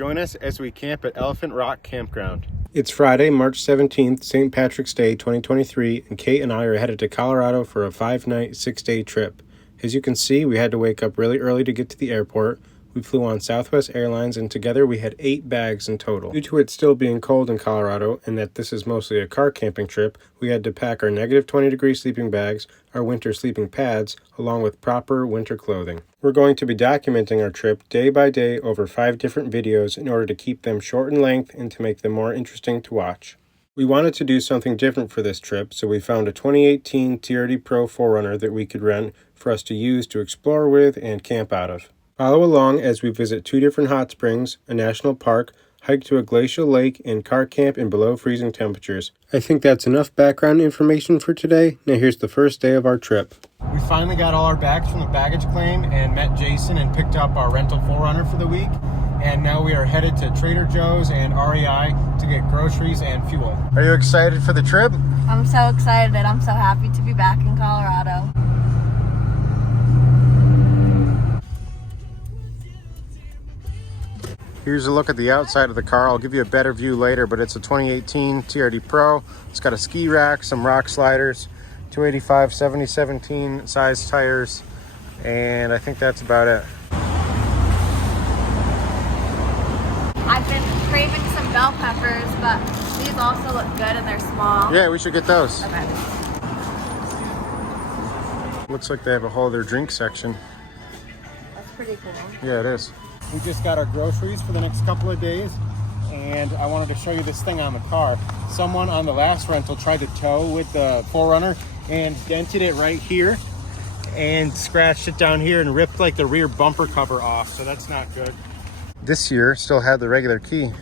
Join us as we camp at Elephant Rock Campground. It's Friday, March 17th, St. Patrick's Day 2023, and Kate and I are headed to Colorado for a 5-night, 6-day trip. As you can see, we had to wake up really early to get to the airport. We flew on Southwest Airlines, and together we had 8 bags in total. Due to it still being cold in Colorado, and that this is mostly a car camping trip, we had to pack our negative 20-degree sleeping bags, our winter sleeping pads, along with proper winter clothing. We're going to be documenting our trip day by day over 5 different videos in order to keep them short in length and to make them more interesting to watch. We wanted to do something different for this trip, so we found a 2018 TRD Pro 4Runner that we could rent for us to use to explore with and camp out of. Follow along as we visit 2 different hot springs, a national park, hike to a glacial lake, and car camp in below freezing temperatures. I think that's enough background information for today. Now here's the first day of our trip. We finally got all our bags from the baggage claim and met Jason and picked up our rental 4Runner for the week. And now we are headed to Trader Joe's and REI to get groceries and fuel. Are you excited for the trip? I'm so excited. I'm so happy to be back in Colorado. Here's a look at the outside of the car. I'll give you a better view later, but it's a 2018 TRD Pro. It's got a ski rack, some rock sliders, 285 7017 size tires, and I think that's about it. I've been craving some bell peppers, but these also look good and they're small. Yeah, we should get those. Okay. Looks like they have a whole other drink section. That's pretty cool. Yeah, it is. We just got our groceries for the next couple of days, and I wanted to show you this thing on the car. Someone on the last rental tried to tow with the 4Runner and dented it right here and scratched it down here and ripped like the rear bumper cover off, so that's not good. This year still had the regular key.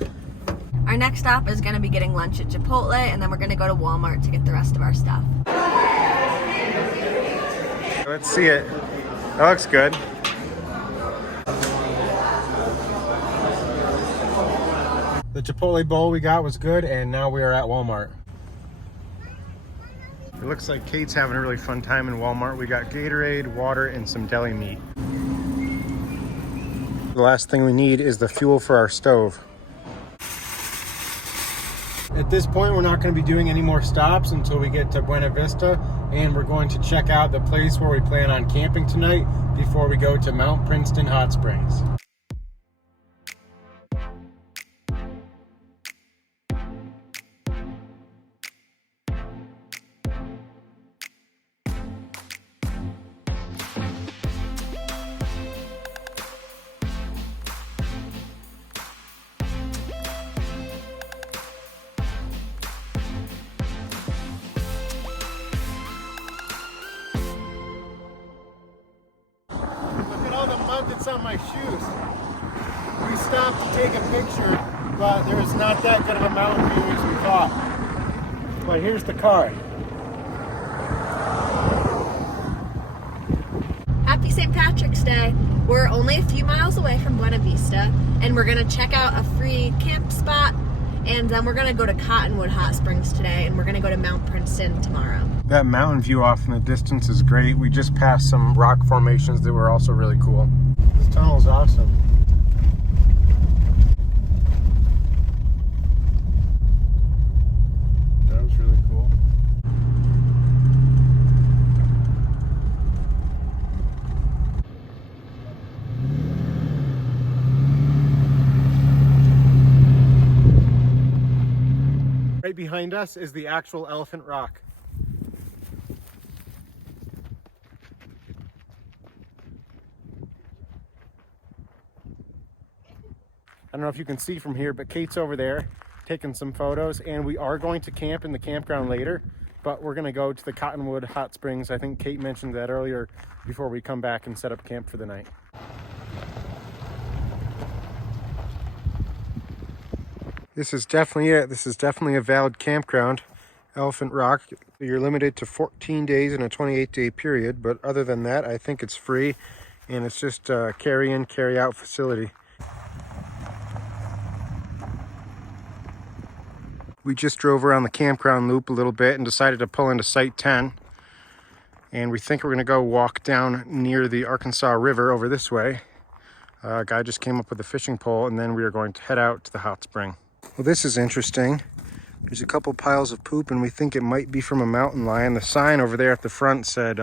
Our next stop is going to be getting lunch at Chipotle, and then we're going to go to Walmart to get the rest of our stuff. Let's see it. That looks good. The Chipotle bowl we got was good, and now we are at Walmart. It looks like Kate's having a really fun time in Walmart. We got Gatorade, water, and some deli meat. The last thing we need is the fuel for our stove. At this point, we're not going to be doing any more stops until we get to Buena Vista, and we're going to check out the place where we plan on camping tonight before we go to Mount Princeton Hot Springs. That's on my shoes. We stopped to take a picture, but there was not that good of a mountain view as we thought. But here's the car. Happy St. Patrick's Day. We're only a few miles away from Buena Vista, and we're going to check out a free camp spot, and then we're going to go to Cottonwood Hot Springs today, and we're going to go to Mount Princeton tomorrow. That mountain view off in the distance is great. We just passed some rock formations that were also really cool. This tunnel is awesome. That was really cool. Right behind us is the actual Elephant Rock. I don't know if you can see from here, but Kate's over there taking some photos, and we are going to camp in the campground later, but we're going to go to the Cottonwood Hot Springs. I think Kate mentioned that earlier before we come back and set up camp for the night. This is definitely it. This is definitely a valid campground. Elephant Rock. You're limited to 14 days in a 28-day period, but other than that, I think it's free, and it's just a carry-in, carry-out facility. We just drove around the campground loop a little bit and decided to pull into Site 10. And we think we're going to go walk down near the Arkansas River over this way. A guy just came up with a fishing pole, and then we are going to head out to the hot spring. Well, this is interesting. There's a couple piles of poop, and we think it might be from a mountain lion. The sign over there at the front said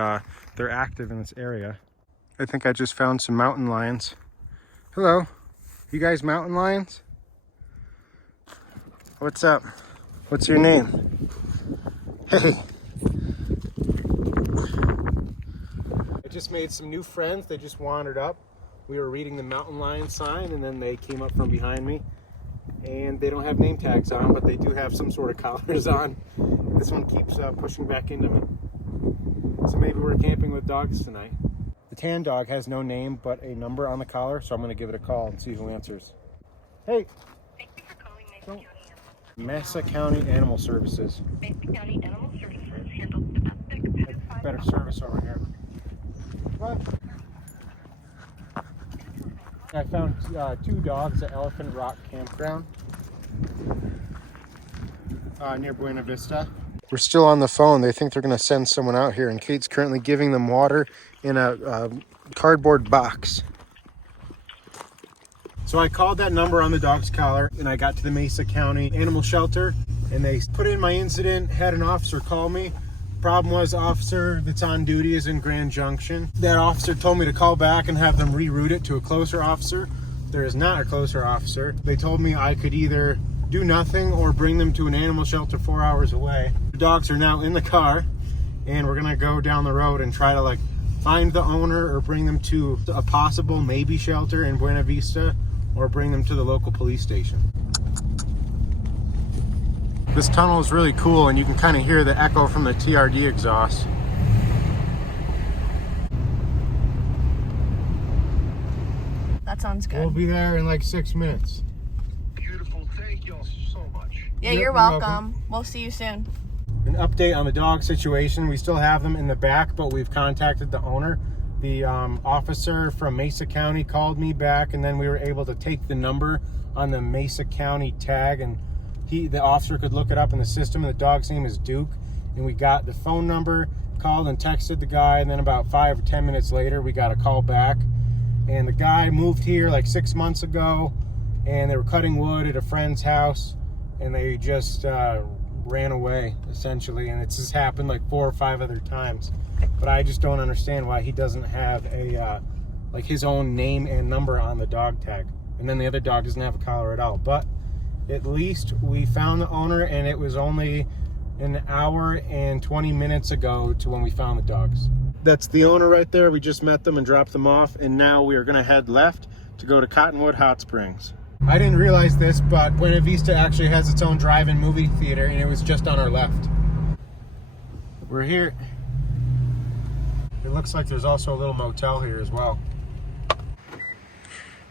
they're active in this area. I think I just found some mountain lions. Hello, you guys mountain lions? What's up? What's your name? Hey. I just made some new friends. They just wandered up. We were reading the mountain lion sign, and then they came up from behind me. And they don't have name tags on, but they do have some sort of collars on. This one keeps pushing back into me. So maybe we're camping with dogs tonight. The tan dog has no name but a number on the collar, so I'm going to give it a call and see who answers. Hey. Thank you for calling Mesa County Animal Services. Mesa County Animal Services handles domestic Better service over here. What? I found 2 dogs at Elephant Rock Campground near Buena Vista. We're still on the phone. They think they're going to send someone out here, and Kate's currently giving them water in a cardboard box. So I called that number on the dog's collar, and I got to the Mesa County Animal Shelter, and they put in my incident, had an officer call me. Problem was, the officer that's on duty is in Grand Junction. That officer told me to call back and have them reroute it to a closer officer. There is not a closer officer. They told me I could either do nothing or bring them to an animal shelter 4 hours away. The dogs are now in the car, and we're gonna go down the road and try to find the owner or bring them to a possible maybe shelter in Buena Vista, or bring them to the local police station. This tunnel is really cool, and you can kind of hear the echo from the TRD exhaust. That sounds good. We'll be there in like 6 minutes. Beautiful. Thank y'all so much. Yeah, Yep, you're you're welcome. welcome. We'll see you soon. An update on the dog situation. We still have them in the back, but we've contacted the owner. The officer from Mesa County called me back, and then we were able to take the number on the Mesa County tag, and the officer could look it up in the system, and the dog's name is Duke. And we got the phone number, called and texted the guy, and then about 5 or 10 minutes later, we got a call back. And the guy moved here like 6 months ago, and they were cutting wood at a friend's house, and they just ran away, essentially. And it's just happened like 4 or 5 other times. But I just don't understand why he doesn't have a his own name and number on the dog tag. And then the other dog doesn't have a collar at all. But at least we found the owner, and it was only an hour and 20 minutes ago to when we found the dogs. That's the owner right there. We just met them and dropped them off, and now we are going to head left to go to Cottonwood Hot Springs. I didn't realize this, but Buena Vista actually has its own drive-in movie theater, and it was just on our left. We're here. It looks like there's also a little motel here as well.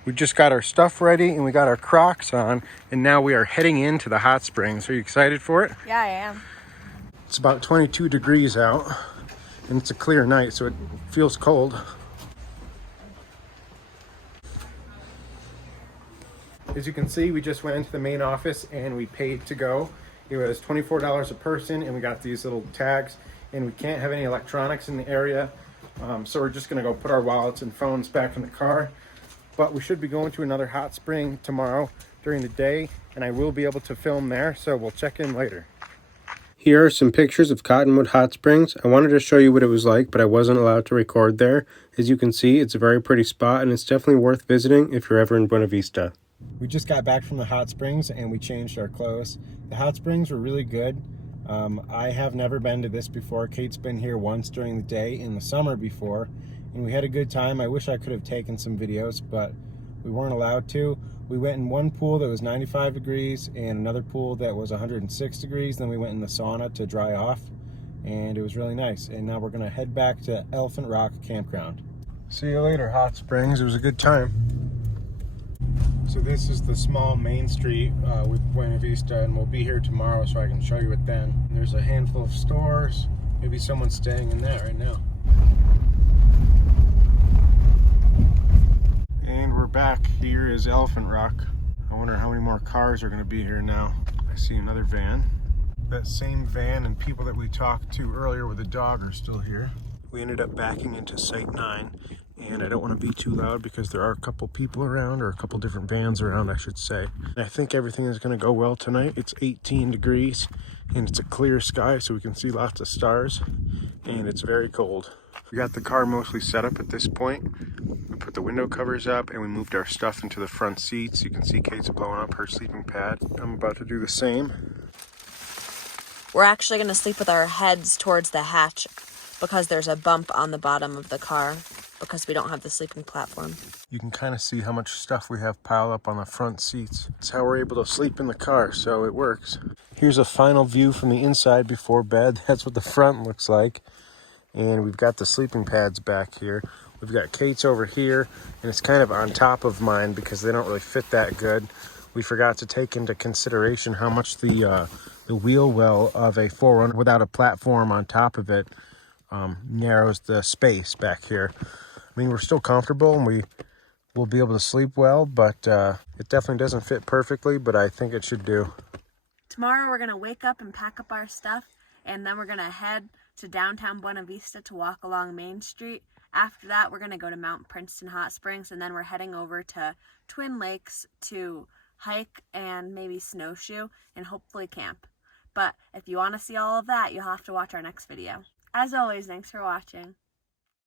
We just got our stuff ready, and we got our Crocs on, and now we are heading into the hot springs. Are you excited for it? Yeah, I am. It's about 22 degrees out, and it's a clear night, so it feels cold. As you can see, we just went into the main office and we paid to go. It was $24 a person, and we got these little tags, and we can't have any electronics in the area. So we're just gonna go put our wallets and phones back in the car. But we should be going to another hot spring tomorrow during the day, and I will be able to film there, so we'll check in later. Here are some pictures of Cottonwood Hot Springs. I wanted to show you what it was like, but I wasn't allowed to record there. As you can see, it's a very pretty spot, and it's definitely worth visiting if you're ever in Buena Vista. We just got back from the hot springs, and we changed our clothes. The hot springs were really good. I have never been to this before. Kate's been here once during the day in the summer before, and we had a good time. I wish I could have taken some videos, but we weren't allowed to. We went in one pool that was 95 degrees and another pool that was 106 degrees. Then we went in the sauna to dry off, and it was really nice. And now we're gonna head back to Elephant Rock Campground. See you later, Hot Springs. It was a good time. So this is the small main street with Buena Vista, and we'll be here tomorrow so I can show you it then. There's a handful of stores. Maybe someone's staying in there right now. And we're back. Here is Elephant Rock. I wonder how many more cars are going to be here now. I see another van. That same van and people that we talked to earlier with the dog are still here. We ended up backing into Site 9, And I don't want to be too loud because there are a couple people around, or a couple different vans around, I should say. I think everything is going to go well tonight. It's 18 degrees and it's a clear sky, so we can see lots of stars, and it's very cold. We got the car mostly set up at this point. We put the window covers up and we moved our stuff into the front seats. You can see Kate's blowing up her sleeping pad. I'm about to do the same. We're actually going to sleep with our heads towards the hatch because there's a bump on the bottom of the car because we don't have the sleeping platform. You can kind of see how much stuff we have piled up on the front seats. It's how we're able to sleep in the car, so it works. Here's a final view from the inside before bed. That's what the front looks like. And we've got the sleeping pads back here. We've got Kate's over here, and it's kind of on top of mine because they don't really fit that good. We forgot to take into consideration how much the wheel well of a 4Runner without a platform on top of it narrows the space back here. I mean, we're still comfortable and we will be able to sleep well, but it definitely doesn't fit perfectly, but I think it should do. Tomorrow we're going to wake up and pack up our stuff, and then we're going to head to downtown Buena Vista to walk along Main Street. After that, we're going to go to Mount Princeton Hot Springs, and then we're heading over to Twin Lakes to hike and maybe snowshoe and hopefully camp. But if you want to see all of that, you'll have to watch our next video. As always, thanks for watching.